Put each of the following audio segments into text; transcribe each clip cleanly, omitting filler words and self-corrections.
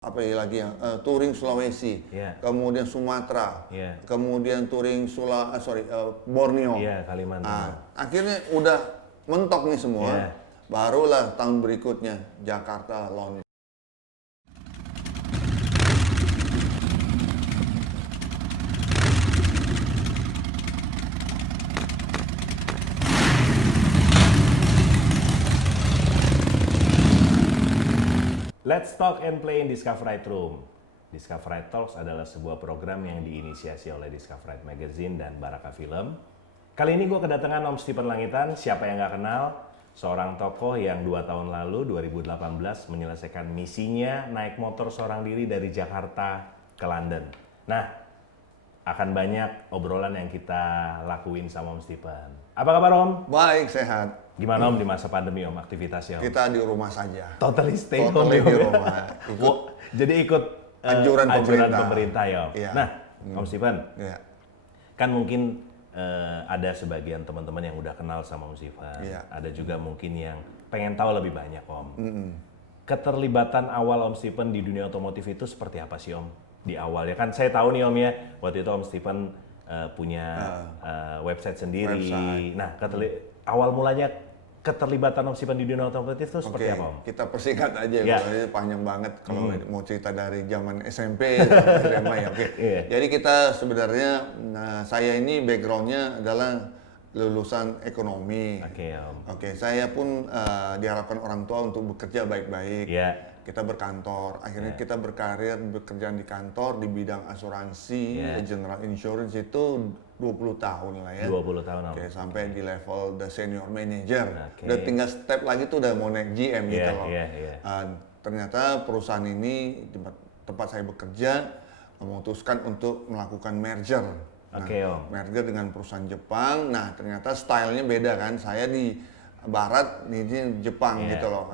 apa ya lagi ya, touring Sulawesi, kemudian Sumatera, kemudian touring Borneo. Kalimantan. Nah, akhirnya udah mentok nih semua, barulah tahun berikutnya Jakarta launch. Let's talk and play in Discoverite Room. Discoverite Talks adalah sebuah program yang diinisiasi oleh Discoverite Magazine dan Baraka Film. Kali ini gue kedatangan Om Stephen Langitan, siapa yang gak kenal? Seorang tokoh yang 2 tahun lalu, 2018, menyelesaikan misinya naik motor seorang diri dari Jakarta ke London. Nah, akan banyak obrolan yang kita lakuin sama Om Stephen. Apa kabar Om? Baik, sehat. Gimana Om di masa pandemi Om, aktivitasnya Om? Kita di rumah saja. Totally stay Totally home di rumah. Jadi ikut anjuran pemerintah ya Om? Iya. Nah, Om Stephen, kan mungkin ada sebagian teman-teman yang udah kenal sama Om Stephen. Ada juga mungkin yang pengen tahu lebih banyak Om. Keterlibatan awal Om Stephen di dunia otomotif itu seperti apa sih Om? Di awal ya kan saya tahu nih Om ya, waktu itu Om Stephen punya website sendiri. Nah, awal mulanya keterlibatan Om Stephen di dunia otomotif itu seperti apa Om? Kita persingkat aja, ini panjang banget kalau mau cerita dari zaman SMP sampai SMA ya. Jadi kita sebenarnya, saya ini backgroundnya adalah lulusan ekonomi. Saya pun diharapkan orang tua untuk bekerja baik-baik. Kita berkantor, akhirnya kita berkarir bekerja di kantor di bidang asuransi, general insurance itu 20 tahun lah ya. 20 tahun. Sampai di level the senior manager. Udah tinggal step lagi tuh udah mau naik GM gitu loh. Ternyata perusahaan ini tempat saya bekerja memutuskan untuk melakukan merger. Merger dengan perusahaan Jepang. Nah, ternyata stylenya beda kan. Saya di barat, ini Jepang gitu loh.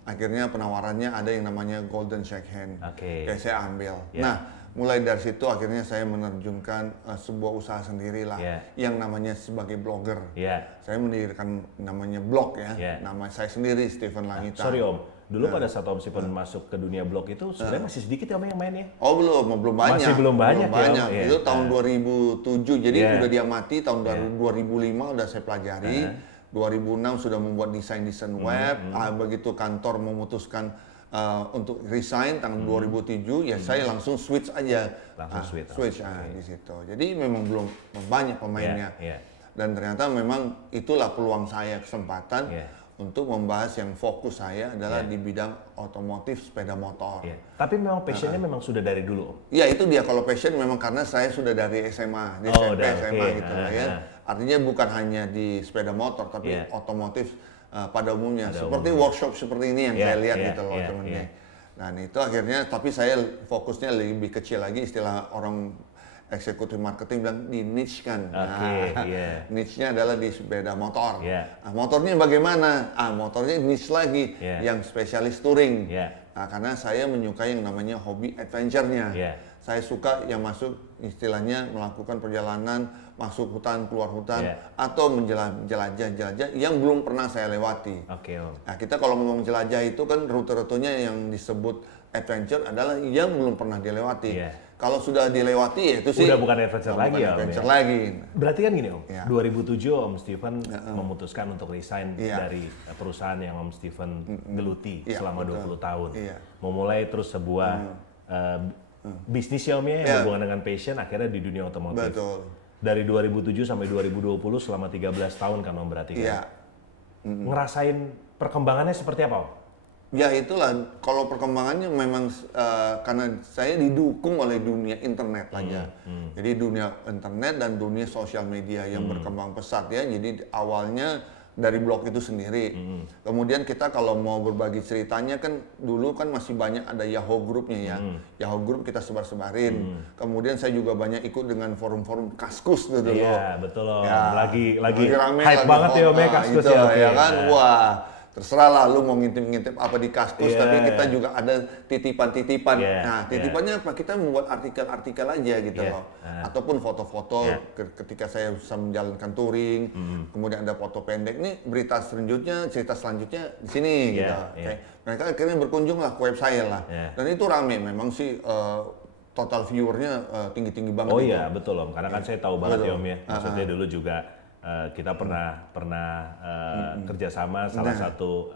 Akhirnya penawarannya ada yang namanya golden shake hand. Saya ambil. Nah, mulai dari situ akhirnya saya menerjunkan sebuah usaha sendiri lah yang namanya sebagai blogger. Saya mendirikan namanya blog ya. Nama saya sendiri Stephen Langitan. Sorry Om, dulu pada saat Om Stephen masuk ke dunia blog itu sebenarnya masih sedikit ya Om yang main ya? Oh belum banyak. Masih belum banyak ya? Itu tahun 2007, jadi udah diamati tahun 2005 udah saya pelajari. 2006 sudah membuat desain web, begitu kantor memutuskan untuk resign tahun 2007, ya saya langsung switch aja. Switch di situ. Jadi memang belum banyak pemainnya. Dan ternyata memang itulah peluang saya, kesempatan untuk membahas yang fokus saya adalah di bidang otomotif sepeda motor. Tapi memang passionnya memang sudah dari dulu Om? Iya itu dia, kalau passion memang karena saya sudah dari SMA, di SMP, SMA gitu lah ya. Artinya bukan hanya di sepeda motor, tapi otomotif pada umumnya. Seperti workshop seperti ini yang saya lihat gitu loh temennya. Dan itu akhirnya, tapi saya fokusnya lebih kecil lagi, istilah orang eksekutif marketing bilang di niche kan. Niche-nya adalah di sepeda motor. Motornya bagaimana? Motornya niche lagi, yang spesialis touring. Karena saya menyukai yang namanya hobi adventure-nya. Saya suka yang masuk istilahnya melakukan perjalanan, masuk hutan, keluar hutan, atau menjelajah yang belum pernah saya lewati. Nah, kita kalau ngomong jelajah itu kan rute-rutenya yang disebut adventure adalah yang belum pernah dilewati. Kalau sudah dilewati ya itu sih udah bukan adventure lagi ya Om. Lagi. Berarti kan gini Om, 2007 Om Stephen memutuskan untuk resign dari perusahaan yang Om Stephen geluti selama 20 tahun. Memulai terus sebuah bisnis ya Om ya, yang hubungan dengan passion akhirnya di dunia otomotif. Dari 2007 sampai 2020 selama 13 tahun kan Om berarti kan? Ngerasain perkembangannya seperti apa Om? Ya itulah, kalau perkembangannya memang karena saya didukung oleh dunia internet aja. Jadi dunia internet dan dunia sosial media yang berkembang pesat ya. Jadi awalnya dari blog itu sendiri. Kemudian kita kalau mau berbagi ceritanya kan dulu kan masih banyak ada Yahoo Group-nya ya. Yahoo Group kita sebar-sebarin. Kemudian saya juga banyak ikut dengan forum-forum Kaskus dulu. Iya, betul Om. Lagi hype banget ya Om ya Kaskus ya kan. Wah, terserah lah lu mau ngintip-ngintip apa di Kaskus, tapi kita juga ada titipan-titipan. Nah, titipannya apa? Kita membuat artikel-artikel aja gitu loh. Ataupun foto-foto ketika saya bisa menjalankan touring, kemudian ada foto pendek. Nih berita selanjutnya, cerita selanjutnya di sini gitu. Mereka akhirnya berkunjung lah ke web saya lah. Dan itu rame memang sih. Total viewernya tinggi-tinggi banget. Oh iya, betul Om. Karena kan saya tahu banget ya Om ya. Maksudnya dulu juga kita pernah kerjasama, salah satu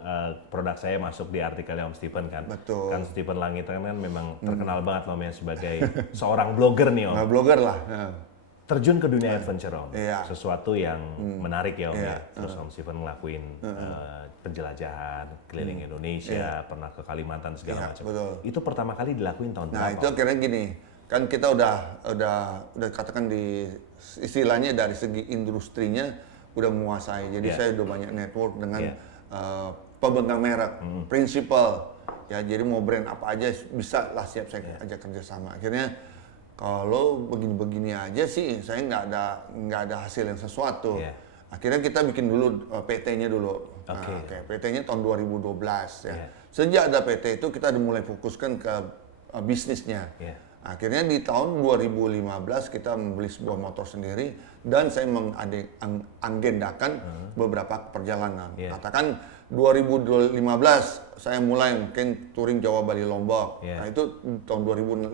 produk saya masuk di artikelnya Om Stephen kan. Betul. Kan Stephen Langitan kan memang terkenal banget Om ya sebagai seorang blogger nih Om. Blogger lah. Terjun ke dunia adventure Om. Sesuatu yang menarik ya Om ya. Terus Om Stephen ngelakuin penjelajahan keliling Indonesia, pernah ke Kalimantan segala macam. Itu pertama kali dilakuin tahun berapa? Nah, itu akhirnya gini. Kan kita udah katakan di istilahnya dari segi industrinya udah menguasai. Jadi saya udah banyak network dengan pemegang merek, principal. Ya, jadi mau brand apa aja bisa lah siap saya ajak kerjasama. Akhirnya kalau begini-begini aja sih saya nggak ada hasil yang sesuatu. Akhirnya kita bikin dulu PT-nya dulu. PT-nya tahun 2012 ya. Sejak ada PT itu kita udah mulai fokuskan ke bisnisnya. Akhirnya di tahun 2015 kita membeli sebuah motor sendiri dan saya mengagendakan beberapa perjalanan. Katakan 2015 saya mulai mungkin touring Jawa, Bali, Lombok. Nah itu tahun 2016.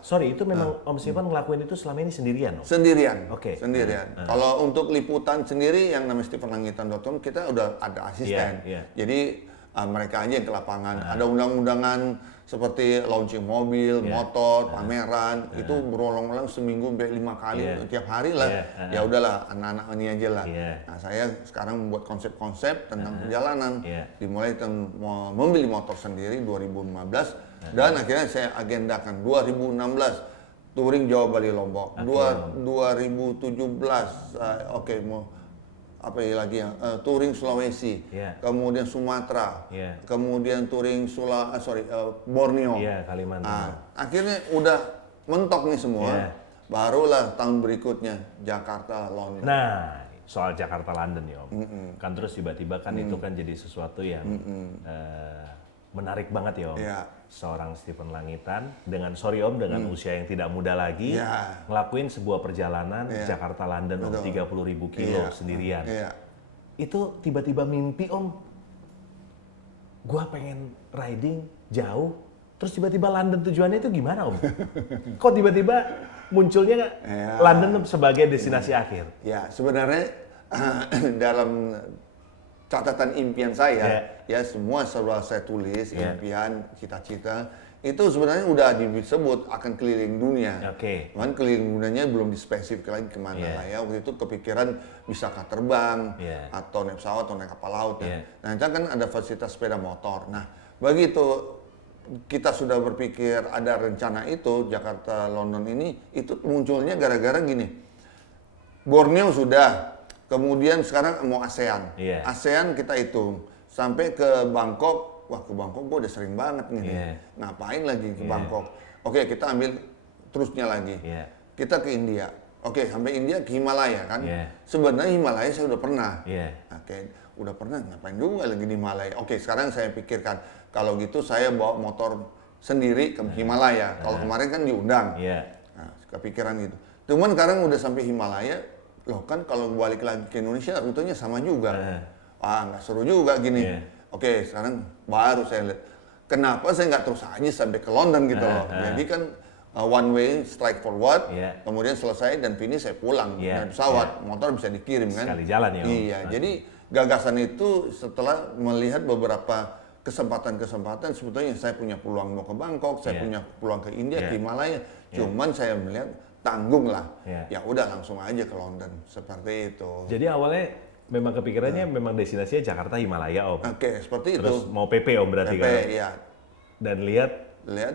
Sorry, itu memang Om Stephen ngelakuin itu selama ini sendirian Om? Sendirian. Sendirian. Kalau untuk liputan sendiri yang namanya stephenlangitan.com kita udah ada asisten. Jadi mereka aja yang ke lapangan. Ada undang-undangan seperti launching mobil, motor, pameran, itu berulang-ulang seminggu sampai 5 kali, tiap hari lah. Ya udahlah, anak-anak ini aja lah. Nah, saya sekarang membuat konsep-konsep tentang perjalanan. Dimulai membeli motor sendiri 2015 dan akhirnya saya agendakan 2016 touring Jawa, Bali, Lombok. 2017 mau apa lagi ya, touring Sulawesi, kemudian Sumatera, kemudian touring Borneo, Kalimantan. Nah, akhirnya udah mentok nih semua, barulah tahun berikutnya Jakarta, London. Nah, soal Jakarta, London ya Om, kan terus tiba-tiba kan itu kan jadi sesuatu yang menarik banget ya Om. Seorang Stephen Langitan dengan usia yang tidak muda lagi ngelakuin sebuah perjalanan Jakarta London Om 30.000 kilo sendirian. Itu tiba-tiba mimpi Om, gua pengen riding jauh, terus tiba-tiba London tujuannya itu gimana Om? Kok tiba-tiba munculnya London sebagai destinasi akhir? Ya sebenarnya dalam catatan impian saya, ya semua setelah saya tulis impian, cita-cita itu sebenarnya udah disebut akan keliling dunia. Cuman keliling dunianya belum dispesifik lagi kemana lah ya. Waktu itu kepikiran bisakah terbang atau naik pesawat atau naik kapal laut. Nah itu kan ada fasilitas sepeda motor. Nah begitu kita sudah berpikir ada rencana itu Jakarta London ini itu munculnya gara-gara gini. Borneo sudah. Kemudian sekarang mau ASEAN. ASEAN kita hitung. Sampai ke Bangkok, wah ke Bangkok gue udah sering banget nih. Ngapain lagi ke Bangkok? Oke, kita ambil terusnya lagi. Kita ke India. Oke, sampai India ke Himalaya kan. Sebenarnya Himalaya saya udah pernah. Oke, udah pernah, ngapain juga lagi di Himalaya. Oke, sekarang saya pikirkan, kalau gitu saya bawa motor sendiri ke Himalaya. Kalau kemarin kan diundang. Nah, kepikiran gitu. Cuman sekarang udah sampai Himalaya, loh kan kalau balik lagi ke Indonesia rutenya sama juga. Nggak seru juga gini. Oke, sekarang baru saya lihat. Kenapa saya nggak terus aja sampai ke London gitu loh. Jadi kan one way, strike forward, kemudian selesai dan finish saya pulang. Naik pesawat, motor bisa dikirim kan. Sekali jalan ya Om. Iya, jadi gagasan itu setelah melihat beberapa kesempatan-kesempatan sebetulnya saya punya peluang mau ke Bangkok, saya punya peluang ke India, ke Himalaya. Cuman saya melihat tanggung lah, ya udah langsung aja ke London seperti itu. Jadi awalnya memang kepikirannya memang destinasinya Jakarta Himalaya Om. Oke, seperti itu. Terus mau PP Om berarti PP, kan? Iya. Dan lihat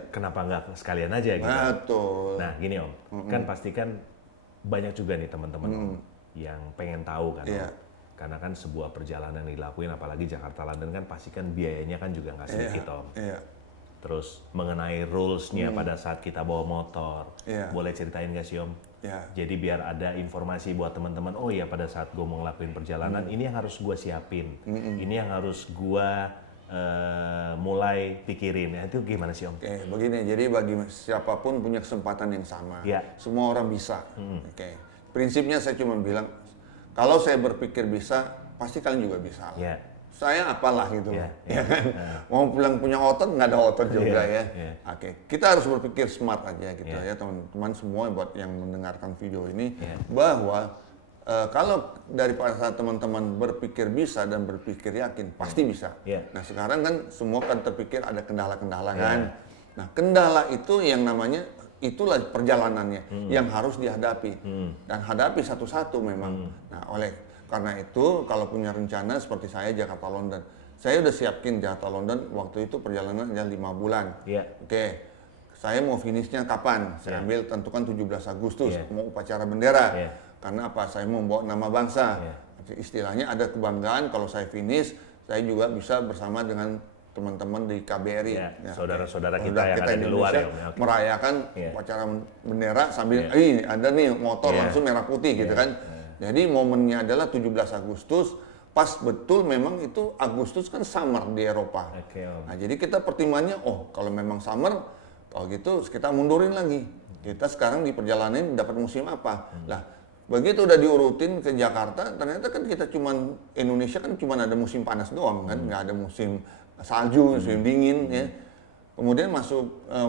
kenapa nggak sekalian aja gitu. Betul. Nah gini Om, kan pastikan banyak juga nih teman-teman Om yang pengen tahu kan Om. Karena kan sebuah perjalanan yang dilakuin apalagi Jakarta London kan pastikan biayanya kan juga nggak sedikit Om. Terus mengenai rules-nya pada saat kita bawa motor, boleh ceritain nggak sih Om? Jadi biar ada informasi buat teman-teman, oh ya pada saat gue mau ngelakuin perjalanan, ini yang harus gue siapin, ini yang harus gue mulai pikirin. Ya, itu gimana sih Om? Oke, begini, jadi bagi siapapun punya kesempatan yang sama, semua orang bisa. Oke, prinsipnya saya cuma bilang, kalau saya berpikir bisa, pasti kalian juga bisa. Saya apalah gitu, ya kan? Mau bilang punya otot, nggak ada otot juga ya. Oke, kita harus berpikir smart aja gitu ya teman-teman semua buat yang mendengarkan video ini, bahwa kalau dari saat teman-teman berpikir bisa dan berpikir yakin, pasti bisa. Nah sekarang kan semua kan terpikir ada kendala-kendala kan. Nah kendala itu yang namanya, itulah perjalanannya yang harus dihadapi. Dan hadapi satu-satu memang. Nah karena itu kalau punya rencana seperti saya Jakarta London, saya udah siapin Jakarta London waktu itu perjalanan hanya 5 bulan. Oke, saya mau finishnya kapan? Saya ambil tentukan 17 Agustus, mau upacara bendera. Karena apa? Saya mau membawa nama bangsa. Istilahnya ada kebanggaan kalau saya finish, saya juga bisa bersama dengan teman-teman di KBRI, saudara-saudara kita yang ada di luar ya, merayakan upacara bendera sambil ada nih motor langsung merah putih gitu kan. Jadi momennya adalah 17 Agustus, pas betul memang itu Agustus kan summer di Eropa. Nah jadi kita pertimbangannya, kalau memang summer, kalau gitu kita mundurin lagi. Kita sekarang di perjalanan dapat musim apa? Lah begitu udah diurutin ke Jakarta, ternyata kan kita Indonesia kan cuma ada musim panas doang kan, nggak ada musim salju, musim dingin ya. Kemudian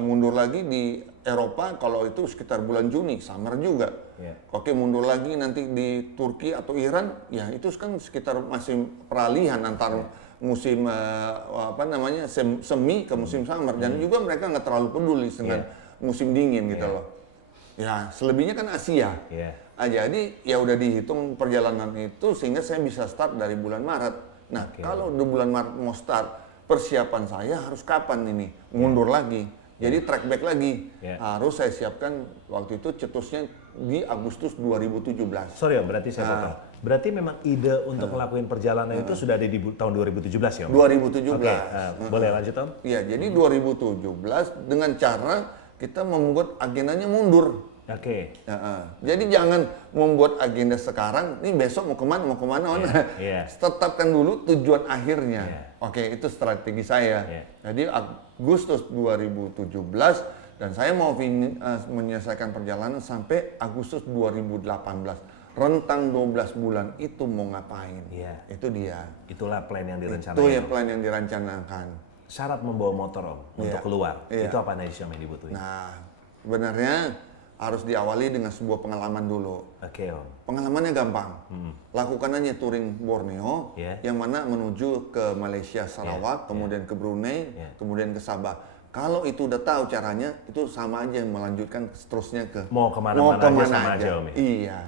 mundur lagi di Eropa, kalau itu sekitar bulan Juni, summer juga. Oke, mundur lagi nanti di Turki atau Iran, ya itu kan sekitar masih peralihan antar musim semi ke musim summer. Dan juga mereka nggak terlalu peduli dengan musim dingin gitu loh. Ya, selebihnya kan Asia. Jadi ya udah dihitung perjalanan itu sehingga saya bisa start dari bulan Maret. Nah, kalau di bulan Maret mau start, persiapan saya harus kapan ini? Mundur lagi. Jadi track back lagi. Harus saya siapkan waktu itu cetusnya di Agustus 2017. Sorry Om, berarti saya potong. Berarti memang ide untuk ngelakuin perjalanan itu sudah ada di tahun 2017 ya Om? 2017. Boleh lanjut Om? Iya, jadi 2017 dengan cara kita membuat agendanya mundur. Jadi jangan membuat agenda sekarang, nih besok mau kemana, tetapkan dulu tujuan akhirnya. Itu strategi saya. Jadi Agustus 2017 dan saya mau menyelesaikan perjalanan sampai Agustus 2018. Rentang 12 bulan itu mau ngapain? Itu dia. Itulah plan yang direncanakan. Itu ya plan yang direncanakan. Syarat membawa motor Om untuk keluar, itu apa nih yang dibutuhin? Nah, sebenarnya harus diawali dengan sebuah pengalaman dulu. Om. Pengalamannya gampang. Lakukan aja touring Borneo, yang mana menuju ke Malaysia, Sarawak, kemudian ke Brunei, kemudian ke Sabah. Kalau itu udah tahu caranya, itu sama aja melanjutkan seterusnya ke mau kemana-mana aja Om. Iya.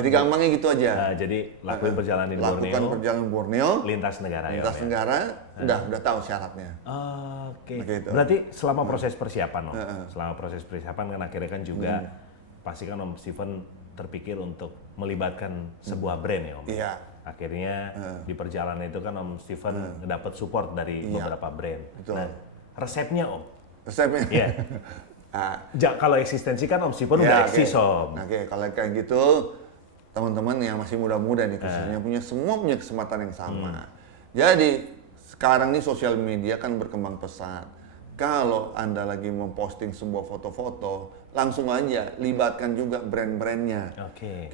Jadi gampangnya gitu aja. Jadi lakukan perjalanan Borneo, lintas negara. Lintas negara, udah tahu syaratnya. Begitu. Berarti selama proses persiapan Om, selama proses persiapan kan akhirnya kan juga pasti kan Om Steven terpikir untuk melibatkan sebuah brand ya Om. Akhirnya di perjalanan itu kan Om Steven dapat support dari beberapa brand. Nah, resepnya Om? Resepnya? Kalau eksistensi kan Om Steven udah eksis Om. Kalau kayak gitu, teman-teman yang masih muda-muda nih khususnya semua punya kesempatan yang sama. Jadi sekarang nih sosial media kan berkembang pesat. Kalau Anda lagi memposting sebuah foto-foto, langsung aja libatkan juga brand-brandnya.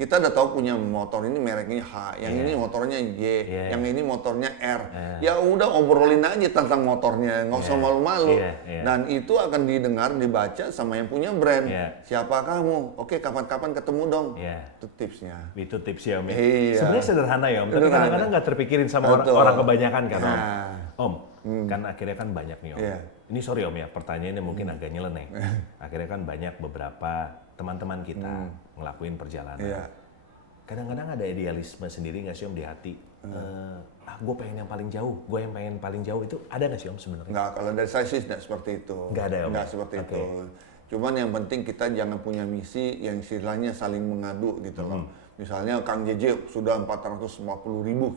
Kita udah tahu punya motor ini mereknya H, yang ini motornya Y, yang ini motornya R. Ya udah obrolin aja tentang motornya, nggak usah malu-malu. Dan itu akan didengar, dibaca sama yang punya brand. Siapa kamu? Oke, kapan-kapan ketemu dong. Itu tipsnya. Itu tipsnya Om. Sebenarnya sederhana ya Om, tapi kadang-kadang nggak terpikirin sama orang kebanyakan kan Om. Om, kan akhirnya kan banyak nih Om. Ini sorry Om ya, pertanyaannya mungkin agak nyeleneh. Akhirnya kan banyak beberapa teman-teman kita ngelakuin perjalanan. Kadang-kadang ada idealisme sendiri nggak sih Om di hati? Gue pengen yang paling jauh, gue yang pengen paling jauh, itu ada nggak sih Om sebenarnya? Nggak, kalau dari saya sih nggak seperti itu. Nggak ada ya Om? Nggak seperti itu. Cuman yang penting kita jangan punya misi yang istilahnya saling mengadu gitu loh. Misalnya Kang JJ sudah 450.000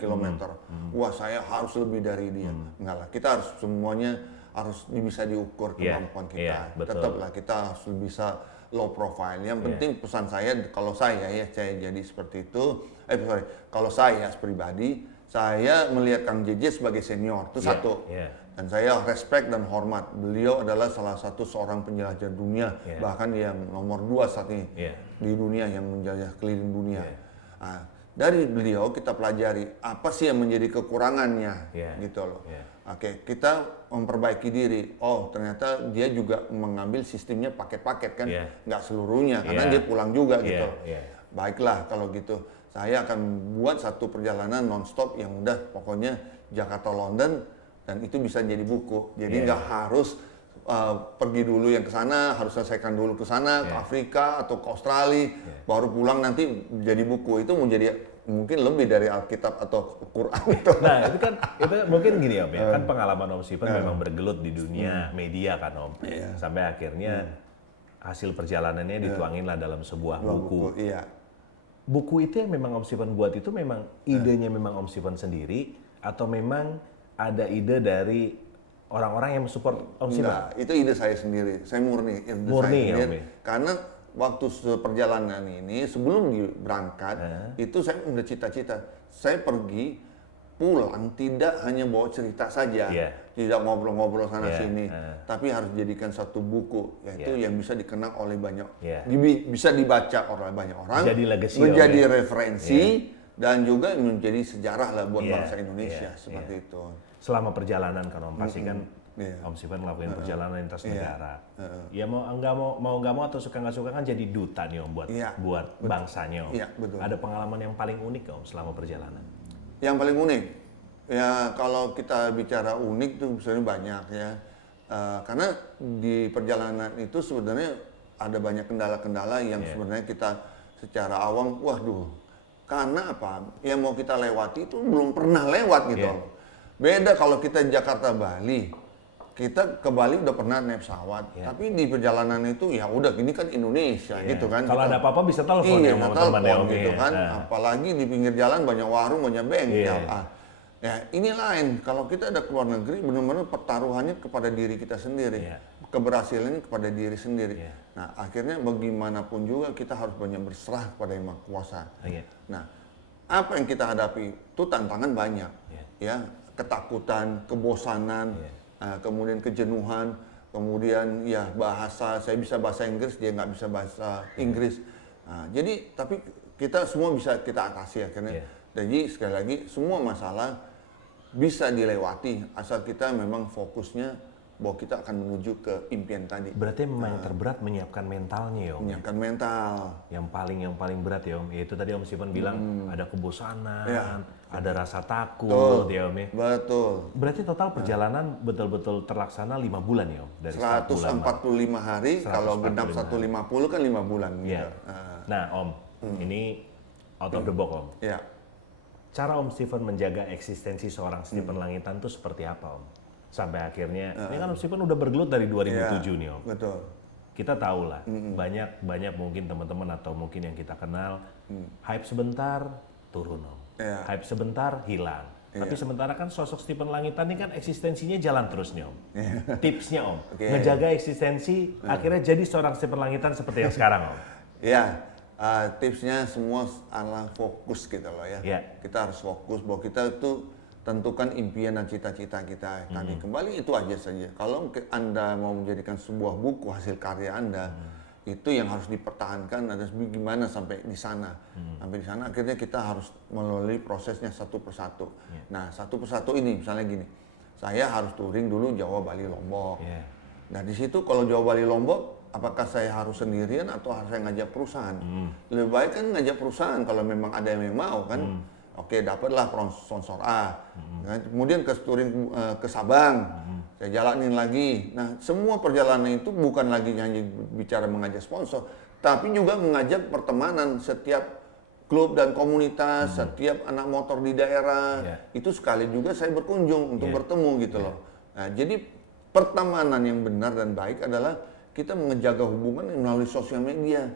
kilometer. Wah saya harus lebih dari dia. Enggak lah, kita harus semuanya harus bisa diukur kemampuan kita. Tetaplah kita harus bisa low profile. Yang penting pesan saya, kalau saya jadi seperti itu. Kalau saya pribadi, saya melihat Kang JJ sebagai senior, itu satu. Dan saya respect dan hormat. Beliau adalah salah satu seorang penjelajah dunia, bahkan yang nomor 2 saat ini di dunia yang menjelajah keliling dunia. Nah, dari beliau kita pelajari apa sih yang menjadi kekurangannya, gitu loh. Oke, kita memperbaiki diri. Oh, ternyata dia juga mengambil sistemnya paket-paket kan, nggak seluruhnya, karena dia pulang juga gitu. Baiklah kalau gitu, saya akan buat satu perjalanan non-stop yang udah pokoknya Jakarta London, dan itu bisa jadi buku. Jadi nggak harus pergi dulu yang ke sana, harus selesaikan dulu ke sana, ke Afrika atau ke Australia, baru pulang nanti jadi buku. Itu menjadi mungkin lebih dari Alkitab atau Quran itu. Nah, itu kan mungkin gini Om ya, kan pengalaman Om Stephen memang bergelut di dunia media kan Om. Sampai akhirnya hasil perjalanannya dituangin lah dalam sebuah buku. Buku itu yang memang Om Stephen buat itu memang idenya memang Om Stephen sendiri, atau memang ada ide dari orang-orang yang mensupport Om Stephen? Enggak, itu ide saya sendiri. Saya murni saya sendiri. Karena waktu perjalanan ini, sebelum berangkat, itu saya udah cita-cita. Saya pergi, pulang, tidak hanya bawa cerita saja. Tidak ngobrol-ngobrol sana-sini. Tapi harus jadikan satu buku, yaitu yang bisa dikenal oleh banyak, bisa dibaca oleh banyak orang. Menjadi referensi, dan juga menjadi sejarah lah buat bangsa Indonesia, seperti itu. Selama perjalanan kan Om, pasti kan Om Stephen ngelakuin perjalanan lintas negara. Ya mau nggak mau atau suka nggak suka kan jadi duta nih Om buat bangsanya Om. Ada pengalaman yang paling unik Om selama perjalanan? Yang paling unik, ya kalau kita bicara unik tuh sebenarnya banyak ya. Karena di perjalanan itu sebenarnya ada banyak kendala-kendala yang sebenarnya kita secara awam, waduh, karena apa? Yang mau kita lewati itu belum pernah lewat gitu. Beda kalau kita Jakarta Bali, kita ke Bali udah pernah naik pesawat, tapi di perjalanan itu ya udah, ini kan Indonesia gitu kan. Kalau ada apa-apa bisa telepon telepon gitu kan. Apalagi di pinggir jalan banyak warung, banyak bengkel. Ya ini lain. Kalau kita ada keluar negeri, benar-benar pertaruhannya kepada diri kita sendiri, keberhasilannya kepada diri sendiri. Nah akhirnya bagaimanapun juga kita harus banyak berserah kepada Yang Maha Kuasa. Nah apa yang kita hadapi itu tantangan banyak, ya, ketakutan, kebosanan. Kemudian kejenuhan, kemudian ya bahasa, saya bisa bahasa Inggris, dia nggak bisa bahasa Inggris. Jadi tapi kita semua bisa kita atasi akhirnya. Jadi sekali lagi semua masalah bisa dilewati asal kita memang fokusnya bahwa kita akan menuju ke impian tadi. Berarti memang yang terberat menyiapkan mentalnya ya Om? Menyiapkan mental. Yang paling berat ya Om, yaitu tadi Om Stephen bilang ada kebosanan, ada rasa takut ya Om ya? Betul. Berarti total perjalanan betul-betul terlaksana 5 bulan ya Om? Dari 145 hari, kalau genap 150 kan 5 bulan. Gitu. Nah Om, ini out of the box Om. Cara Om Stephen menjaga eksistensi seorang Stephen Langitan itu seperti apa Om? Sampai akhirnya, ini kan Om Stephen udah bergelut dari 2007 nih Om. Betul. Kita tahu lah, banyak mungkin teman-teman atau mungkin yang kita kenal, hype sebentar turun Om. Hype sebentar hilang. Tapi sementara kan sosok Stephen Langitan ini kan eksistensinya jalan terus nih Om. Tipsnya Om, ngejaga eksistensi akhirnya jadi seorang Stephen Langitan seperti yang sekarang Om. Tipsnya semua adalah fokus gitu loh ya. Kita harus fokus bahwa kita itu tentukan impian dan cita-cita kita tadi. Kembali itu aja saja. Kalau Anda mau menjadikan sebuah buku hasil karya Anda, itu yang harus dipertahankan, ada gimana sampai di sana. Sampai di sana akhirnya kita harus melalui prosesnya satu persatu. Nah, satu persatu ini misalnya gini, saya harus touring dulu Jawa, Bali, Lombok. Nah, di situ kalau Jawa, Bali, Lombok, apakah saya harus sendirian atau harus saya ngajak perusahaan? Lebih baik kan ngajak perusahaan kalau memang ada yang mau kan. Oke, dapatlah sponsor A. Kemudian ke touring ke Sabang, saya jalanin lagi. Nah, semua perjalanan itu bukan lagi hanya bicara mengajak sponsor, tapi juga mengajak pertemanan setiap klub dan komunitas, setiap anak motor di daerah. Itu sekali juga saya berkunjung untuk bertemu gitu loh. Nah, jadi pertemanan yang benar dan baik adalah kita menjaga hubungan melalui sosial media.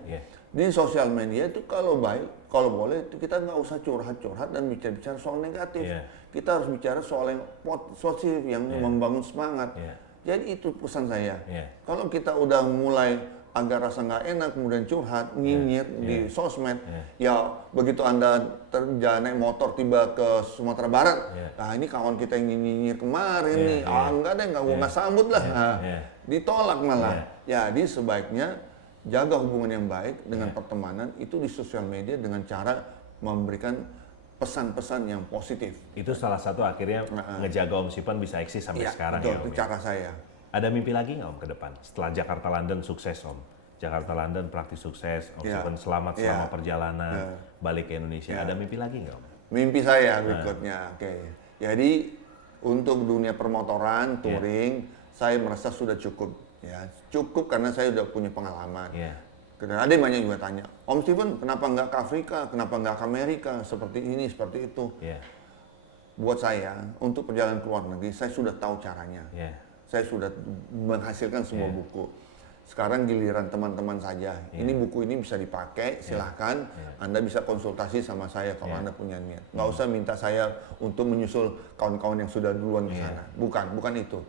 Di sosial media itu kalau baik, kalau boleh kita nggak usah curhat-curhat dan bicara soal negatif. Kita harus bicara soal yang positif, yang membangun semangat. Jadi itu pesan saya. Kalau kita udah mulai agak rasa nggak enak, kemudian curhat, nyinyir di sosmed, ya begitu Anda naik motor tiba ke Sumatera Barat, nah ini kawan kita yang nyinyir kemarin nih, enggak deh, nggak sambut lah, ditolak malah. Jadi sebaiknya jaga hubungan yang baik dengan pertemanan itu di sosial media dengan cara memberikan pesan-pesan yang positif. Itu salah satu akhirnya ngejaga Om Sipan bisa eksis sampai sekarang betul, ya Om. Itu cara saya. Ada mimpi lagi nggak Om ke depan? Setelah Jakarta London sukses Om. Jakarta London praktis sukses, Om Sipan selamat selama perjalanan, balik ke Indonesia. Ada mimpi lagi nggak Om? Mimpi saya berikutnya, oke. Jadi untuk dunia permotoran, touring, saya merasa sudah cukup. Ya, cukup karena saya sudah punya pengalaman. Karena ada yang banyak juga tanya, Om Steven kenapa nggak ke Afrika, kenapa nggak ke Amerika, seperti ini, seperti itu. Buat saya, untuk perjalanan ke luar negeri, saya sudah tahu caranya. Saya sudah menghasilkan semua buku. Sekarang giliran teman-teman saja. Ini buku ini bisa dipakai, silahkan. Anda bisa konsultasi sama saya kalau Anda punya niat. Nggak usah minta saya untuk menyusul kawan-kawan yang sudah duluan ke sana. Bukan itu.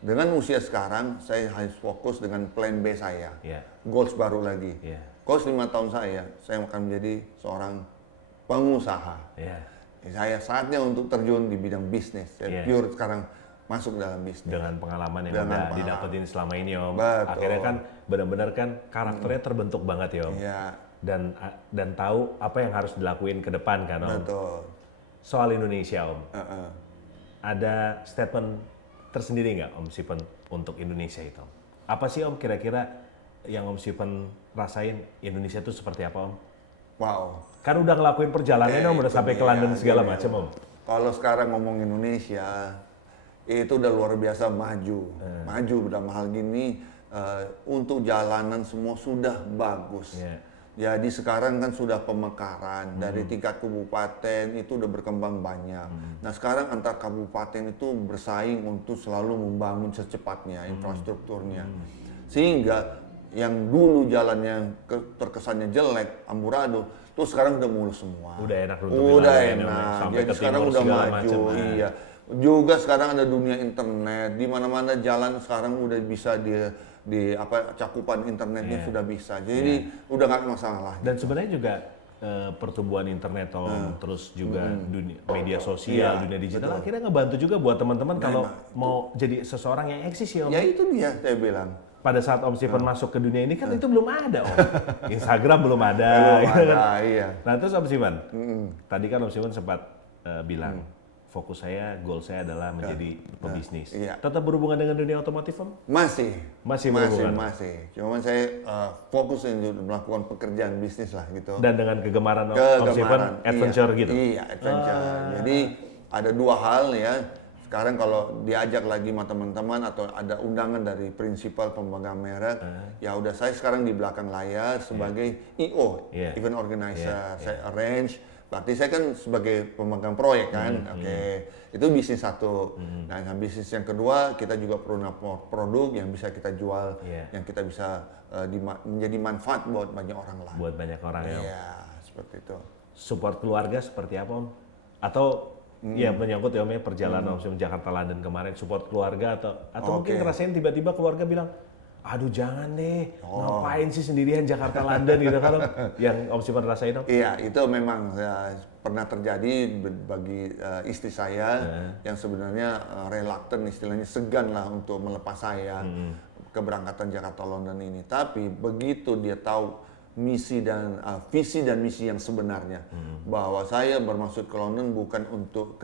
Dengan usia sekarang, saya harus fokus dengan plan B saya. Goals baru lagi. Goals 5 tahun saya akan menjadi seorang pengusaha. Saya saatnya untuk terjun di bidang bisnis. Saya pure sekarang masuk dalam bisnis. Dengan pengalaman yang udah didapetin selama ini Om. Betul. Akhirnya kan benar-benar kan karakternya terbentuk banget ya Om. Dan tahu apa yang harus dilakuin ke depan kan Om. Betul. Soal Indonesia Om. Ada statement tersendiri nggak Om Sipan untuk Indonesia itu? Apa sih Om kira-kira yang Om Sipan rasain Indonesia itu seperti apa Om? Wow. Kan udah ngelakuin perjalanan Om, udah sampai ke London segala macam Om. Kalau sekarang ngomong Indonesia, itu udah luar biasa maju. Maju dalam hal gini, untuk jalanan semua sudah bagus. Jadi sekarang kan sudah pemekaran, dari tingkat kabupaten itu udah berkembang banyak. Nah sekarang antar kabupaten itu bersaing untuk selalu membangun secepatnya infrastrukturnya. Sehingga yang dulu jalannya terkesannya jelek, amburadul, tuh sekarang udah mulus semua. Udah enak. Udah enak, jadi sekarang udah maju. Iya. Juga sekarang ada dunia internet, di mana-mana jalan sekarang udah bisa cakupan internetnya sudah bisa, jadi udah nggak masalah. Dan sebenarnya juga pertumbuhan internet Om, terus juga dunia media sosial, dunia digital akhirnya ngebantu juga buat teman-teman kalau mau jadi seseorang yang eksis ya Om. Ya itu dia saya bilang. Pada saat Om Sipan masuk ke dunia ini kan itu belum ada Om. Instagram belum ada. Gitu kan. Iya. Nah terus Om Sipan, tadi kan Om Sipan sempat bilang fokus saya, goal saya adalah menjadi pebisnis. Tetap berhubungan dengan dunia otomotif Om? Masih berhubungan? Masih. Cuman saya fokus untuk melakukan pekerjaan bisnis lah gitu. Dan dengan kegemaran Om Sipan, adventure gitu? Iya, adventure. Jadi ada dua hal ya. Sekarang kalau diajak lagi sama teman-teman atau ada undangan dari prinsipal pemegang merek, ya udah saya sekarang di belakang layar sebagai EO, event organizer. Saya arrange. Berarti saya kan sebagai pemegang proyek kan, itu bisnis satu. Nah, bisnis yang kedua kita juga perlu produk yang bisa kita jual, yang kita bisa menjadi manfaat buat banyak orang lah. Buat banyak orang ya. Iya, seperti itu. Support keluarga seperti apa Om? Atau ya menyangkut ya Om ya perjalanan Om Jakarta London kemarin, support keluarga atau mungkin ngerasain tiba-tiba keluarga bilang, aduh jangan deh, ngapain sih sendirian Jakarta London gitu kan Om? Yang Om Sipan rasain Om? Iya, itu memang pernah terjadi bagi istri saya yang sebenarnya reluctant, istilahnya segan lah untuk melepas saya keberangkatan Jakarta London ini. Tapi begitu dia tahu misi dan visi dan misi yang sebenarnya, bahwa saya bermaksud ke London bukan untuk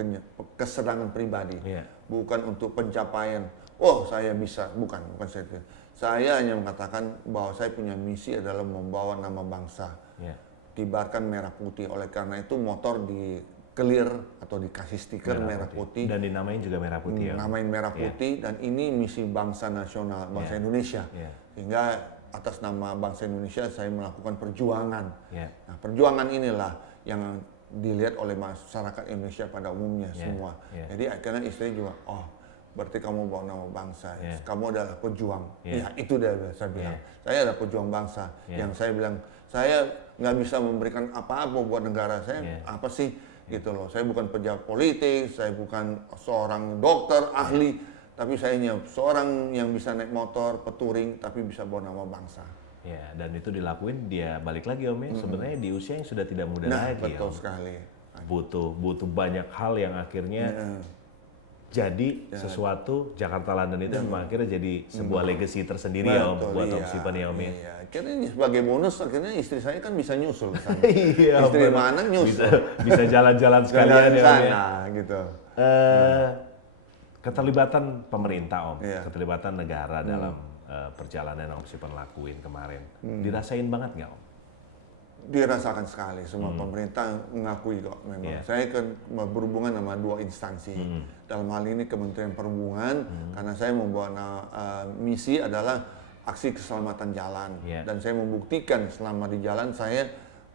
kesenangan pribadi, bukan untuk pencapaian. Oh saya bisa, bukan saya. Saya hanya mengatakan bahwa saya punya misi adalah membawa nama bangsa, kibarkan merah putih. Oleh karena itu motor di clear atau dikasih stiker merah putih. Dan dinamain juga merah putih ya? Namain merah putih dan ini misi bangsa nasional, bangsa Indonesia. Sehingga atas nama bangsa Indonesia saya melakukan perjuangan. Nah perjuangan inilah yang dilihat oleh masyarakat Indonesia pada umumnya semua. Jadi akhirnya istri juga, berarti kamu bawa nama bangsa, kamu adalah pejuang. Ya itu dia saya bilang. Saya adalah pejuang bangsa. Yang saya bilang, saya nggak bisa memberikan apa-apa buat negara saya. Apa sih gitu loh. Saya bukan pejabat politik, saya bukan seorang dokter ahli, tapi saya seorang yang bisa naik motor, peturing, tapi bisa bawa nama bangsa. Ya, dan itu dilakuin dia balik lagi Om ya. Sebenarnya di usia yang sudah tidak muda lagi. Betul sekali. Butuh banyak hal yang akhirnya jadi sesuatu. Jakarta London itu akhirnya jadi sebuah legacy tersendiri ya Om buat Om Stephen ya Om ya. Iya. Akhirnya sebagai bonus akhirnya istri saya kan bisa nyusul ke sana. Iya, istri mana nyusul. Bisa jalan-jalan sekalian ya Om ya. Gitu. Keterlibatan pemerintah Om, keterlibatan negara dalam perjalanan yang Om Stephen lakuin kemarin, dirasain banget nggak Om? Dirasakan sekali, semua pemerintah mengakui kok memang. Saya kan berhubungan sama 2 instansi. Dalam hal ini Kementerian Perhubungan, karena saya membawa misi adalah aksi keselamatan jalan. Dan saya membuktikan selama di jalan saya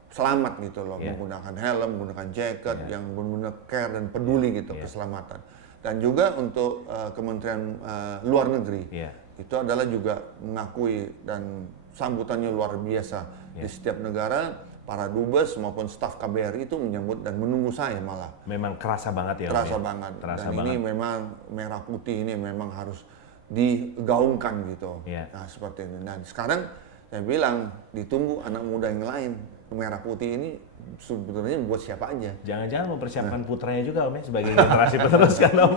selamat gitu loh, menggunakan helm, menggunakan jaket, yang benar-benar care dan peduli gitu keselamatan. Dan juga untuk Kementerian Luar Negeri. Itu adalah juga mengakui dan sambutannya luar biasa di setiap negara, para dubes maupun staf KBRI itu menyambut dan menunggu saya malah. Memang kerasa banget ya. Kerasa banget. Dan ini memang merah putih ini memang harus digaungkan gitu. Nah seperti ini. Dan sekarang saya bilang ditunggu anak muda yang lain. Merah putih ini sebetulnya buat siapa aja. Jangan-jangan mempersiapkan putranya juga Om ya sebagai generasi penerus kan Om.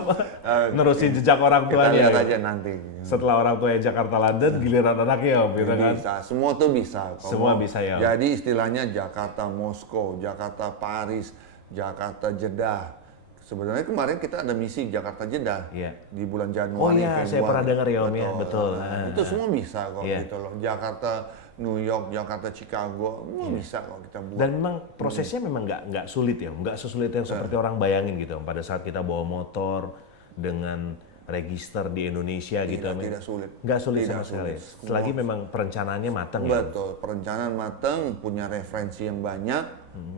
Nerusin jejak orang tuanya. Kita lihat aja nanti. Setelah orang tuanya Jakarta London, giliran anaknya Om gitu kan. Bisa, semua tuh bisa. Semua bisa ya Om. Jadi istilahnya Jakarta Moskow, Jakarta Paris, Jakarta Jeddah. Sebenarnya kemarin kita ada misi Jakarta Jeddah di bulan Januari. Oh iya, saya pernah dengar ya Om ya, betul. Itu semua bisa kok gitu loh. Jakarta New York, Jakarta Chicago, bisa kok kita buat. Dan memang prosesnya memang nggak sulit ya, nggak sesulit yang seperti orang bayangin gitu. Pada saat kita bawa motor dengan register di Indonesia gitu. Tidak sulit. Nggak sulit sama sekali. Selagi memang perencanaannya matang ya. Betul, perencanaan matang, punya referensi yang banyak.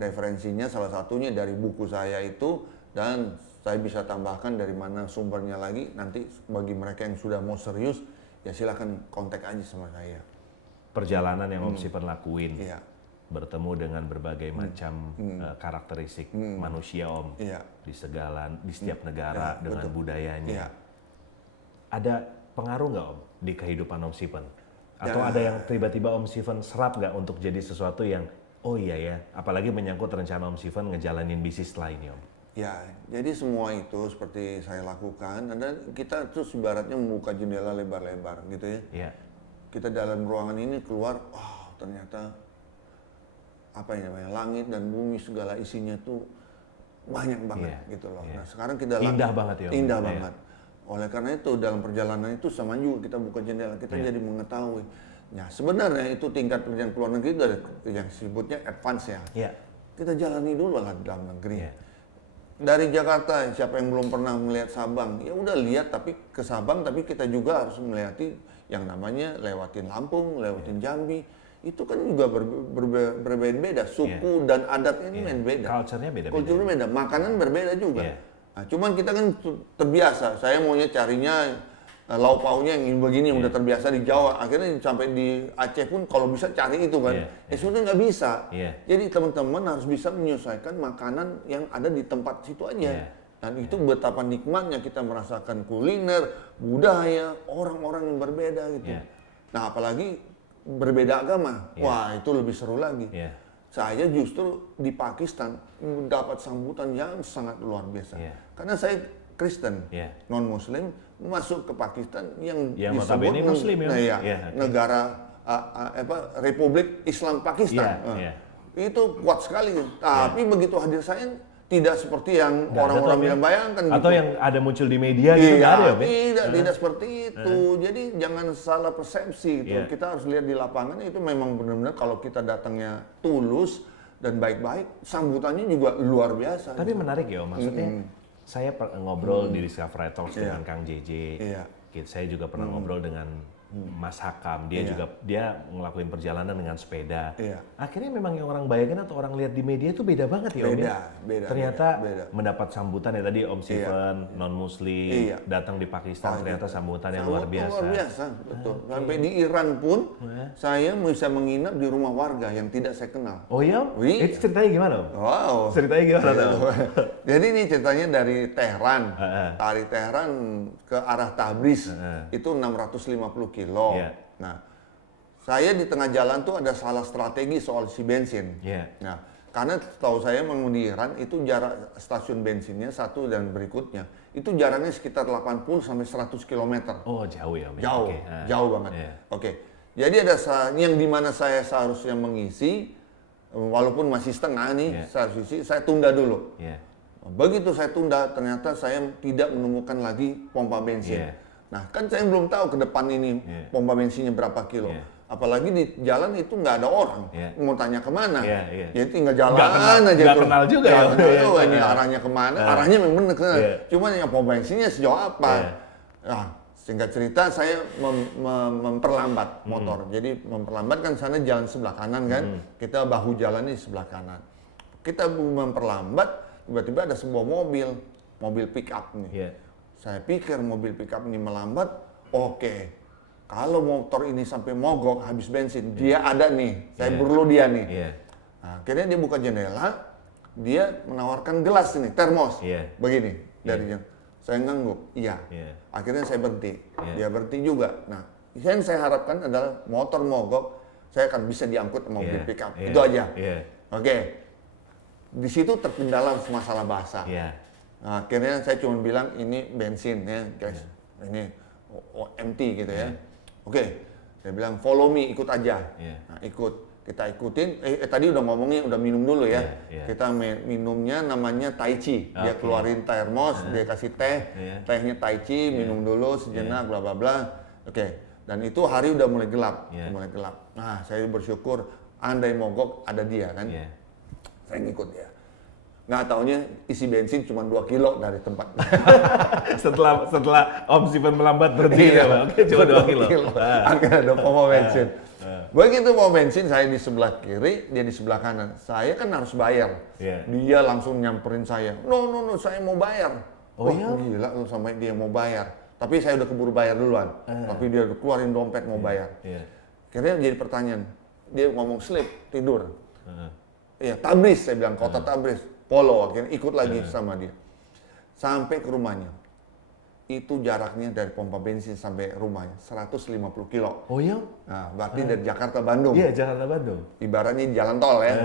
Referensinya salah satunya dari buku saya itu, dan saya bisa tambahkan dari mana sumbernya lagi. Nanti bagi mereka yang sudah mau serius, ya silakan kontak aja sama saya. Perjalanan yang Om Stephen lakuin, bertemu dengan berbagai macam karakteristik manusia Om, di setiap negara dengan budayanya. Ada pengaruh nggak Om di kehidupan Om Stephen? Atau ada yang tiba-tiba Om Stephen serap nggak untuk jadi sesuatu yang oh iya ya, apalagi menyangkut rencana Om Stephen ngejalanin bisnis lainnya Om? Ya, jadi semua itu seperti saya lakukan, dan kita terus ibaratnya membuka jendela lebar-lebar gitu ya. Kita dalam ruangan ini keluar, ternyata apa yang namanya langit dan bumi segala isinya tuh banyak banget gitu loh. Nah sekarang kita indah banget ya. Indah banget. Oleh karena itu dalam perjalanan itu sama juga kita buka jendela, kita jadi mengetahui. Nah sebenarnya itu tingkat perjalanan ke luar negeri itu ada yang disebutnya advance ya. Kita jalani dulu lah di dalam negeri. Dari Jakarta, siapa yang belum pernah melihat Sabang, ya udah lihat tapi ke Sabang, tapi kita juga harus melewati yang namanya lewatin Lampung, lewatin Jambi, itu kan juga berbeda-beda, suku dan adat ini beda. Culture-nya beda-beda. Kulturnya beda, makanan berbeda juga. Nah, cuman kita kan terbiasa, saya maunya carinya lauk paunya yang begini, yang udah terbiasa di Jawa, akhirnya sampai di Aceh pun kalau bisa cari itu kan, sudah nggak bisa. Jadi teman-teman harus bisa menyesuaikan makanan yang ada di tempat situ aja. Dan itu betapa nikmatnya kita merasakan kuliner, budaya, orang-orang yang berbeda gitu. Nah apalagi berbeda agama, wah itu lebih seru lagi. Saya justru di Pakistan mendapat sambutan yang sangat luar biasa. Karena saya Kristen, non-Muslim, masuk ke Pakistan yang disebut Muslim, negara Republik Islam Pakistan. Itu kuat sekali. Tapi begitu hadir saya, tidak seperti yang orang-orang yang bayangkan. Atau gitu. Yang ada muncul di media gitu. Tidak seperti itu. Jadi jangan salah persepsi. Gitu. Kita harus lihat di lapangan itu memang benar-benar kalau kita datangnya tulus dan baik-baik, sambutannya juga luar biasa. Tapi menarik ya, maksudnya saya ngobrol di Discovery Talks dengan Kang JJ. Saya juga pernah ngobrol dengan Mas Hakam, dia juga ngelakuin perjalanan dengan sepeda. Iya. Akhirnya memang yang orang bayangin atau orang lihat di media itu beda banget ya Om? Beda. Ternyata beda. mendapat sambutan ya tadi Om Steven, non-muslim, datang di Pakistan, ternyata sambutan yang luar biasa. Luar biasa, betul. Sampai di Iran pun, saya bisa menginap di rumah warga yang tidak saya kenal. Oh iya? Iya. Itu ceritanya gimana Om? Wow. Ceritanya gimana Om? Jadi ini ceritanya dari Tehran. Dari Tehran ke arah Tabriz, itu 650 kilo. Yeah. Nah, saya di tengah jalan tuh ada salah strategi soal isi bensin. Yeah. Nah, karena tahu saya mengundi Iran itu jarak stasiun bensinnya satu dan berikutnya itu jaraknya sekitar 80 sampai 100 km. Oh, jauh ya Om? Jauh, jauh banget. Yeah. Oke. Jadi ada yang dimana saya seharusnya mengisi, walaupun masih setengah nih, saya tunda dulu. Yeah. Begitu saya tunda, ternyata saya tidak menemukan lagi pompa bensin. Yeah. Nah, kan saya belum tahu ke depan ini pompa bensinnya berapa kilo. Apalagi di jalan itu nggak ada orang. Mau tanya kemana? Jadi tinggal jalan aja. Nggak kenal juga ya. Ini arahnya kemana? Arahnya memang benar. Cuma yang pompa bensinnya sejauh apa? Nah, singkat cerita saya memperlambat motor. Jadi memperlambat kan sana jalan sebelah kanan kan. Kita bahu jalan di sebelah kanan. Kita memperlambat. Tiba-tiba ada sebuah mobil pick up nih. Saya pikir mobil pick up ini melambat, oke. Kalau motor ini sampai mogok, habis bensin, dia ada nih, saya perlu dia nih. Nah, akhirnya dia buka jendela, dia menawarkan gelas ini, termos, begini. Darinya, saya ngangguk, iya. Akhirnya saya berhenti, dia berhenti juga. Nah, yang saya harapkan adalah motor mogok, saya akan bisa diangkut mobil pick up, itu aja. Oke. Di situ terkendala masalah bahasa. Nah, akhirnya saya cuma bilang ini bensin ya guys, ini empty gitu ya. Oke, saya bilang follow me, ikut aja. Nah, ikut, kita ikutin. Tadi udah ngomongnya, udah minum dulu ya. Kita minumnya namanya Tai Chi. Dia keluarin termos, dia kasih teh, tehnya Tai Chi, minum dulu sejenak, bla bla bla. Oke, dan itu hari udah mulai gelap, Nah, saya bersyukur andai mogok ada dia kan. Saya ngikut ya. Nggak taunya isi bensin cuma 2 kilo dari tempat. setelah Om Steven melambat berhenti ya, oke cuma 2 kilo. Akhirnya ada pompa bensin. Begitu pompa bensin, saya di sebelah kiri, dia di sebelah kanan. Saya kan harus bayar. Dia langsung nyamperin saya. No, saya mau bayar. Oh iya? Gila lu sampai dia mau bayar. Tapi saya udah keburu bayar duluan. Tapi dia udah keluarin dompet mau bayar. Akhirnya jadi pertanyaan. Dia ngomong sleep, tidur. Iya, Tabriz, saya bilang, kota Tabriz. Polo, akhirnya ikut lagi sama dia. Sampai ke rumahnya. Itu jaraknya dari pompa bensin sampai rumahnya, 150 kilo. Oh iya? Nah, berarti dari Jakarta Bandung. Iya, Jakarta Bandung. Ibaratnya jalan tol ya,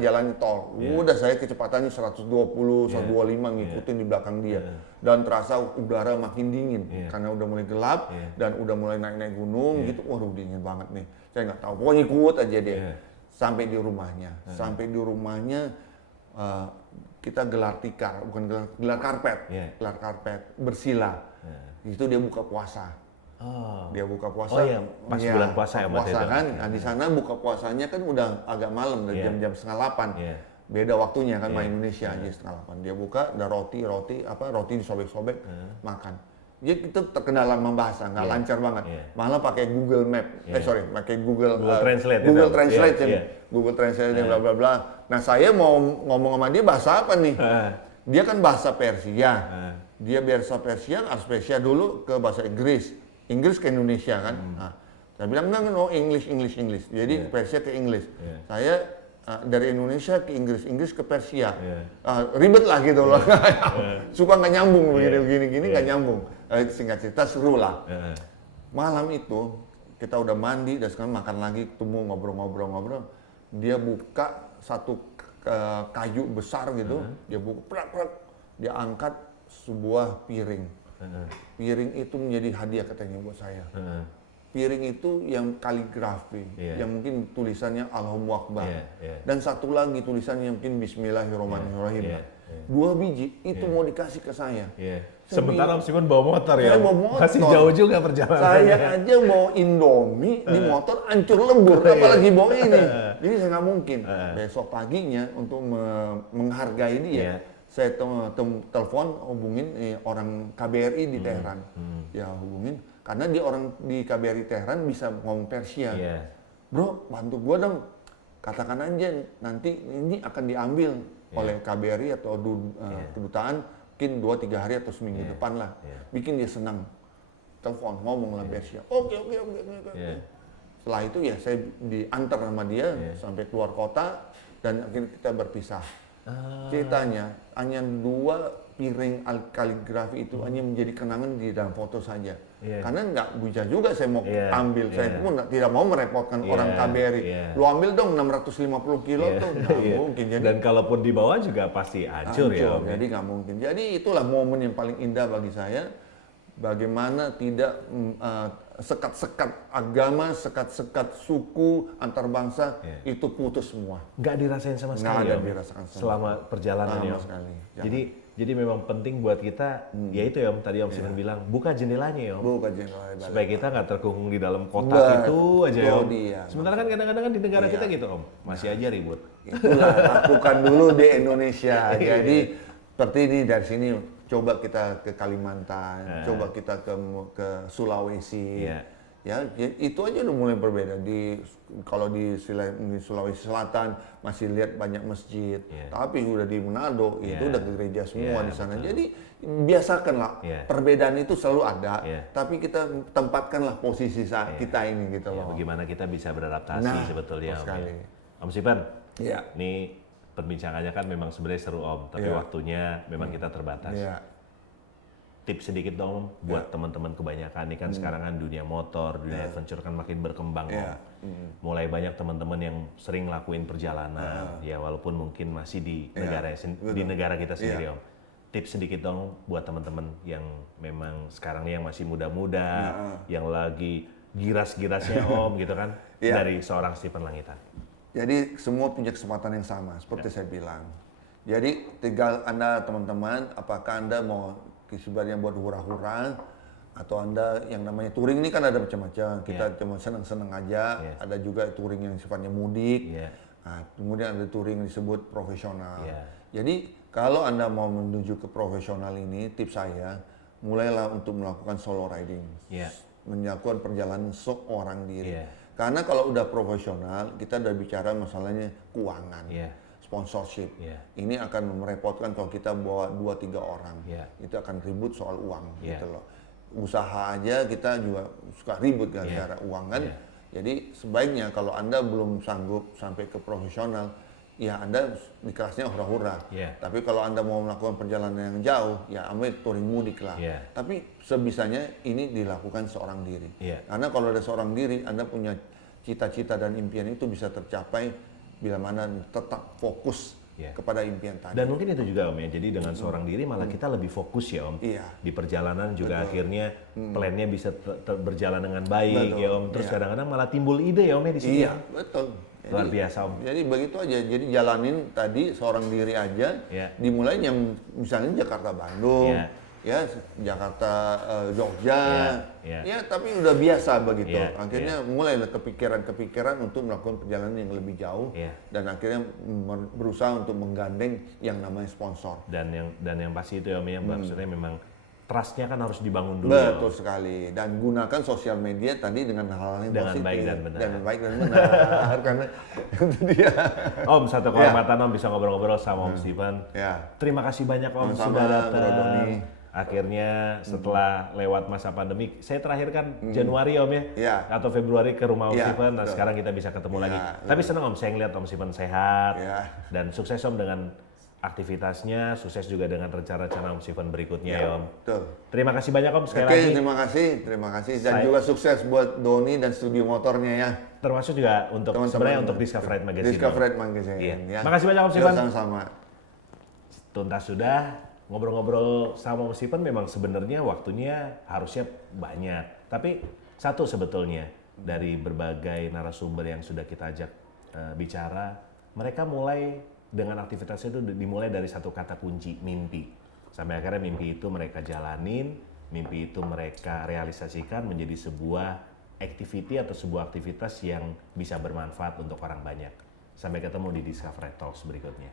jalan tol. Udah saya kecepatannya 120, 125 ngikutin di belakang dia. Dan terasa udara makin dingin, karena udah mulai gelap, dan udah mulai naik-naik gunung gitu. Waduh, dingin banget nih. Saya nggak tahu, pokoknya ikut aja dia. Sampai di rumahnya. Sampai di rumahnya, kita gelar tikar, bukan gelar karpet. Gelar karpet, bersila. Itu dia buka puasa. Dia buka puasa. Oh iya, pas bulan puasa ya. Puasa kan, nah, di sana buka puasanya kan udah agak malam, dari jam-jam 7:30. Beda waktunya kan, main Indonesia aja 7:30. Dia buka, ada roti disobek-sobek, makan. Jadi itu terkendala membahasa, nggak lancar banget. Malah pakai Google Map, pakai Google Translate. Google Translate, Google Translate bla bla bla. Nah, saya mau ngomong sama dia bahasa apa nih? Dia kan bahasa Persia. Dia bahasa Persia, harus Persia dulu ke bahasa Inggris ke Indonesia kan. Nah, saya bilang enggak, no, English. Jadi Persia ke Inggris. Saya dari Indonesia ke Inggris ke Persia. Ribet lah gitu loh. Suka nggak nyambung begini nggak nyambung. Singkat cerita seru lah. Malam itu kita udah mandi dan sekarang makan lagi, ketemu ngobrol. Dia buka satu kayu besar gitu, dia buka prak, dia angkat sebuah piring. Piring itu menjadi hadiah katanya buat saya. Piring itu yang kaligrafi, yang mungkin tulisannya Allahu Akbar. Dan satu lagi tulisannya mungkin Bismillahirrahmanirrahim. 2 biji itu mau dikasih ke saya. Sementara Om Steven bawa motor ya? Saya bawa motor. Masih jauh juga perjalanan. Saya aja bawa Indomie di motor hancur lebur, apalagi bawa ini. Jadi saya nggak mungkin. Besok paginya untuk menghargai dia, saya telepon hubungin orang KBRI di Teheran. Ya hubungin, karena dia orang di KBRI Teheran bisa ngomong Persia. Bro, bantu gua dong, katakan aja nanti ini akan diambil oleh KBRI atau kedutaan mungkin 2-3 hari atau seminggu depan lah, bikin dia senang. Telepon, ngomong lah Persia. Oke. Setelah itu ya saya diantar sama dia sampai keluar kota dan akhirnya kita berpisah. Ceritanya hanya 2 piring kaligrafi itu hanya menjadi kenangan di dalam foto saja. Karena nggak bisa juga saya mau ambil, saya pun tidak mau merepotkan orang KBRI. Lu ambil dong 650 kilo tuh, nggak mungkin. Jadi, dan kalaupun dibawa juga pasti hancur ya. Jadi nggak mungkin. Jadi itulah momen yang paling indah bagi saya. Bagaimana tidak sekat-sekat agama, sekat-sekat suku antar bangsa itu putus semua. Nggak dirasain sama sekali. Nggak ada dirasakan selama perjalanan ya. Jadi memang penting buat kita, ya itu ya Om, tadi Om Stephen bilang, buka jendelanya ya Om. Buka jendelanya. Supaya kita nggak terkungkung di dalam kotak itu aja ya Om. Sementara kan kadang-kadang kan di negara kita gitu Om, masih aja ribut. Itulah, lakukan dulu di Indonesia. Jadi seperti ini dari sini. Coba kita ke Kalimantan, coba kita ke Sulawesi, ya itu aja udah mulai berbeda. Kalau di Sulawesi Selatan masih lihat banyak masjid, tapi udah di Manado itu udah ke gereja semua di sana. Betul. Jadi biasakanlah perbedaan itu selalu ada, tapi kita tempatkanlah posisi kita ini gitu loh. Bagaimana kita bisa beradaptasi sebetulnya, Om Stephen. Nih perbincangannya kan memang sebenarnya seru Om, tapi waktunya memang kita terbatas. Tips sedikit dong Om, buat teman-teman kebanyakan ini kan sekarang kan dunia motor, dunia adventure kan makin berkembang Om. Mulai banyak teman-teman yang sering lakuin perjalanan, ya walaupun mungkin masih di negara kita sendiri Om. Tips sedikit dong buat teman-teman yang memang sekarang yang masih muda-muda, yang lagi giras-girasnya Om gitu kan, dari seorang Stephen Langitan. Jadi semua punya kesempatan yang sama, seperti saya bilang. Jadi tinggal Anda teman-teman, apakah Anda mau ibaratnya buat hura-hura, atau Anda yang namanya touring ini kan ada macam-macam. Kita cuma senang-senang aja, ada juga touring yang sifatnya mudik. Nah, kemudian ada touring yang disebut profesional. Jadi kalau Anda mau menuju ke profesional ini, tips saya, mulailah untuk melakukan solo riding. Melakukan perjalanan seorang diri. Karena kalau udah profesional, kita udah bicara masalahnya keuangan, sponsorship. Ini akan merepotkan kalau kita bawa 2-3 orang. Itu akan ribut soal uang gitu loh. Usaha aja kita juga suka ribut gara-gara uang kan. Jadi sebaiknya kalau Anda belum sanggup sampai ke profesional, ya Anda di kelasnya hura-hura. Tapi kalau Anda mau melakukan perjalanan yang jauh, ya ambil touring mudik lah. Tapi sebisanya ini dilakukan seorang diri. Karena kalau ada seorang diri, Anda punya cita-cita dan impian itu bisa tercapai bila mana tetap fokus kepada impian tadi. Dan mungkin itu juga Om ya, jadi dengan seorang diri malah kita lebih fokus ya Om. Di perjalanan juga akhirnya plannya bisa berjalan dengan baik ya Om. Terus kadang-kadang malah timbul ide ya Om ya di sini. Betul. Luar biasa Om. Jadi begitu aja, jadi jalanin tadi seorang diri aja, dimulai yang misalnya Jakarta Bandung, Jakarta Jogja, tapi udah biasa begitu. Akhirnya mulailah kepikiran untuk melakukan perjalanan yang lebih jauh, dan akhirnya berusaha untuk menggandeng yang namanya sponsor. Dan yang pasti itu ya Om ya, maksudnya memang trust-nya kan harus dibangun dulu. Betul sekali. Dan gunakan sosial media tadi dengan hal-hal yang positif. Baik dan benar. Dengan baik dan benar. Karena itu dia. Om, satu kehormatan Om bisa ngobrol-ngobrol sama Om Stephen. Terima kasih banyak Om sudah datang. Akhirnya setelah lewat masa pandemi, saya terakhir kan Januari Om ya, atau Februari ke rumah Om Stephen. Nah sekarang kita bisa ketemu lagi. Tapi senang Om, saya ngeliat Om Stephen sehat dan sukses Om dengan aktivitasnya, sukses juga dengan rencana-rencana Om Stephen berikutnya ya Om. Betul. Terima kasih banyak Om sekali lagi. Terima kasih. Dan juga sukses buat Doni dan studio motornya ya. Termasuk juga untuk sebenarnya untuk Discovery Magazine. Discovery Magazine. Ya. Makasih banyak Om Stephen. Sama-sama. Tuntas sudah ngobrol-ngobrol sama Om Stephen, memang sebenarnya waktunya harusnya banyak. Tapi satu sebetulnya dari berbagai narasumber yang sudah kita ajak bicara, mereka mulai dengan aktivitasnya itu dimulai dari satu kata kunci, mimpi. Sampai akhirnya mimpi itu mereka jalanin, mimpi itu mereka realisasikan menjadi sebuah activity atau sebuah aktivitas yang bisa bermanfaat untuk orang banyak. Sampai ketemu di Discovery Talks berikutnya.